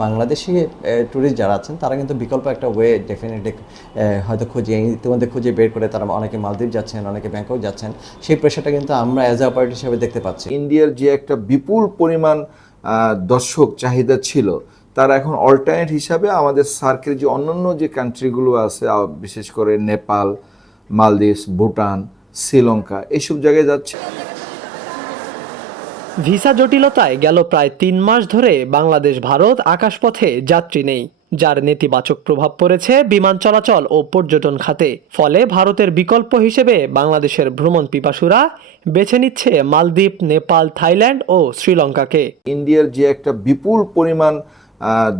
Bangladeshi tourist যারা আছেন, তারা কিন্তু বিকল্প একটা ওয়ে ডেফিনেটলি হয়তো খুঁজে, ইতিমধ্যে খুঁজে বের করে তারা অনেকে মালদ্বীপ যাচ্ছেন, অনেকে ব্যাংকক যাচ্ছেন। সেই প্রেশারটা কিন্তু আমরা অ্যাজ এ অপারেটর হিসেবে দেখতে পাচ্ছি। ইন্ডিয়ার যে একটা বিপুল পরিমাণ দর্শক চাহিদা ছিল, তারা এখন অল্টারনেট হিসাবে আমাদের সার্কের যে অন্যান্য যে কান্ট্রিগুলো আছে বিশেষ করে নেপাল মালদ্বীপস ভুটান, শ্রীলঙ্কা এইসব জায়গায় যাচ্ছে। ভিসা জটিলতায় গেল প্রায় তিন মাস ধরে বাংলাদেশ, ভারত আকাশপথে যাত্রী নেই, যার নেতিবাচক প্রভাব পড়েছে বিমান চলাচল ও পর্যটন খাতে। ফলে ভারতের বিকল্প হিসেবে বাংলাদেশের ভ্রমণ পিপাসুরা বেছে নিচ্ছে মালদ্বীপ, নেপাল, থাইল্যান্ড ও শ্রীলঙ্কাকে। ইন্ডিয়ার যে একটা বিপুল পরিমাণ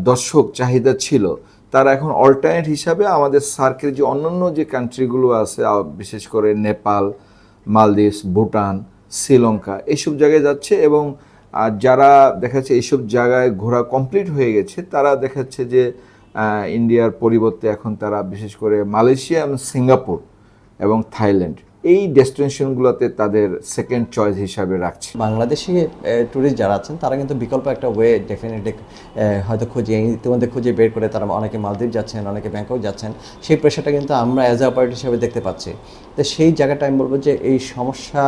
দর্শক চাহিদা ছিল, তারা এখন অল্টারনেট হিসাবে আমাদের সার্কের যে অন্যান্য যে কান্ট্রিগুলো আছে বিশেষ করে নেপাল মালদ্বীপস ভুটান শ্রীলঙ্কা। এইসব জায়গায় যাচ্ছে এবং আহ, যারা দেখা যাচ্ছে এইসব জায়গায় ঘোরা কমপ্লিট হয়ে গেছে তারা দেখা যাচ্ছে যে ইন্ডিয়ার পরিবর্তে এখন তারা বিশেষ করে মালয়েশিয়া এবং সিঙ্গাপুর এবং থাইল্যান্ড এই ডেস্টিনেশনগুলোতে তাদের সেকেন্ড চয়েস হিসাবে রাখছে। বাংলাদেশি ট্যুরিস্ট যারা আছেন তারা কিন্তু বিকল্প একটা ওয়ে ডেফিনেটলি হয়তো খুঁজে ইতিমধ্যে খুঁজে বের করে তারা অনেকে মালদ্বীপ যাচ্ছেন অনেকে ব্যাংকক যাচ্ছেন। সেই প্রেশারটা কিন্তু আমরা অ্যাজ এ অপারেটর হিসেবে দেখতে পাচ্ছি। তো সেই জায়গাটা আমি বলব যে এই সমস্যা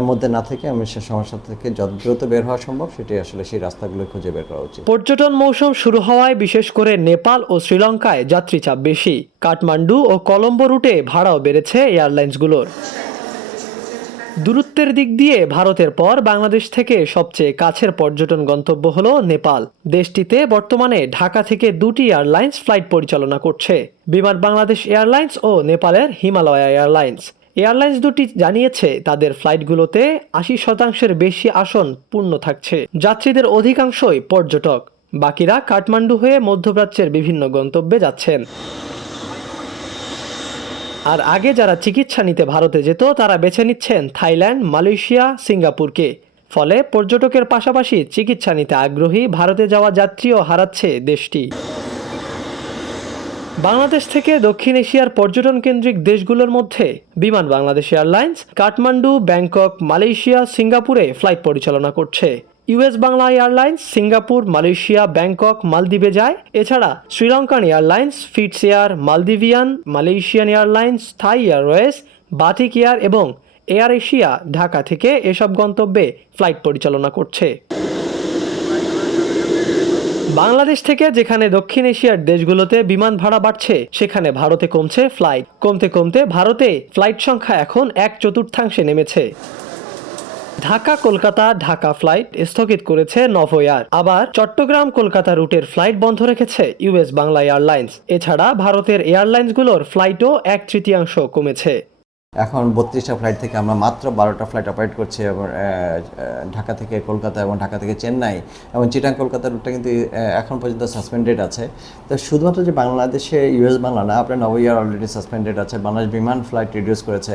মধ্যে না থেকে আমি সে সমস্যা থেকে যত দ্রুত বের হওয়া সম্ভব, সেটাই আসলে সেই রাস্তাগুলো খুঁজে বের করা উচিত। পর্যটন মৌসুম শুরু হওয়ায়, বিশেষ করে নেপাল ও শ্রীলঙ্কায়, যাত্রী চাপ বেশি। কাঠমান্ডু ও কলম্বো রুটে ভাড়াও বেড়েছে এয়ারলাইন্সগুলোর। দূরত্বের দিক দিয়ে ভারতের পর বাংলাদেশ থেকে সবচেয়ে কাছের পর্যটন গন্তব্য হল নেপাল। দেশটিতে বর্তমানে ঢাকা থেকে দুটি এয়ারলাইন্স ফ্লাইট পরিচালনা করছে। বিমান বাংলাদেশ এয়ারলাইন্স ও নেপালের হিমালয়া এয়ারলাইন্স। এয়ারলাইন্স দুটি জানিয়েছে, তাদের ফ্লাইটগুলোতে আশি শতাংশের বেশি আসন পূর্ণ থাকছে। যাত্রীদের অধিকাংশই পর্যটক। বাকিরা কাঠমান্ডু হয়ে মধ্যপ্রাচ্যের বিভিন্ন গন্তব্যে যাচ্ছেন। আর আগে যারা চিকিৎসা নিতে ভারতে যেত, তারা বেছে নিচ্ছেন থাইল্যান্ড, মালয়েশিয়া, সিঙ্গাপুরকে। ফলে পর্যটকের পাশাপাশি চিকিৎসা নিতে আগ্রহী ভারতে যাওয়া যাত্রীও হারাচ্ছে দেশটি। বাংলাদেশ থেকে দক্ষিণ এশিয়ার পর্যটন কেন্দ্রিক দেশগুলোর মধ্যে Biman Bangladesh airlines, Kathmandu, Bangkok, Malaysia, সিঙ্গাপুরে ফ্লাইট পরিচালনা করছে। US Bangla airlines, Singapore, Malaysia, Bangkok, মালদ্বীপে যায়। এছাড়া Sri Lankan airlines Fits air Maldivian Malaysian airlines, Thai airways, Batik air এবং এয়ার এশিয়া, ঢাকা থেকে এসব গন্তব্যে ফ্লাইট পরিচালনা করছে। বাংলাদেশ থেকে যেখানে দক্ষিণ এশিয়ার দেশগুলোতে বিমান ভাড়া বাড়ছে, সেখানে ভারতে কমছে ফ্লাইট কমতে কমতে ভারতে ফ্লাইট সংখ্যা এখন এক চতুর্থাংশে নেমেছে। ঢাকা, কলকাতা, ঢাকা ফ্লাইট স্থগিত করেছে নভোয়ার আবার চট্টগ্রাম, কলকাতা রুটের ফ্লাইট বন্ধ রেখেছে ইউএস বাংলা এয়ারলাইন্স। এছাড়া ভারতের এয়ারলাইন্সগুলোর ফ্লাইটও এক তৃতীয়াংশ কমেছে। এখন বত্রিশটা ফ্লাইট থেকে আমরা মাত্র বারোটা ফ্লাইট অপারেট করছি এবং ঢাকা থেকে কলকাতা এবং ঢাকা থেকে চেন্নাই এবং চিটাং কলকাতা রুটটা কিন্তু এখন পর্যন্ত সাসপেন্ডেড আছে। তো শুধুমাত্র যে বাংলাদেশে ইউএস বাংলা না, আপনার নব ইয়ার অলরেডি সাসপেন্ডেড আছে। বাংলাদেশ বিমান ফ্লাইট রিডিউস করেছে।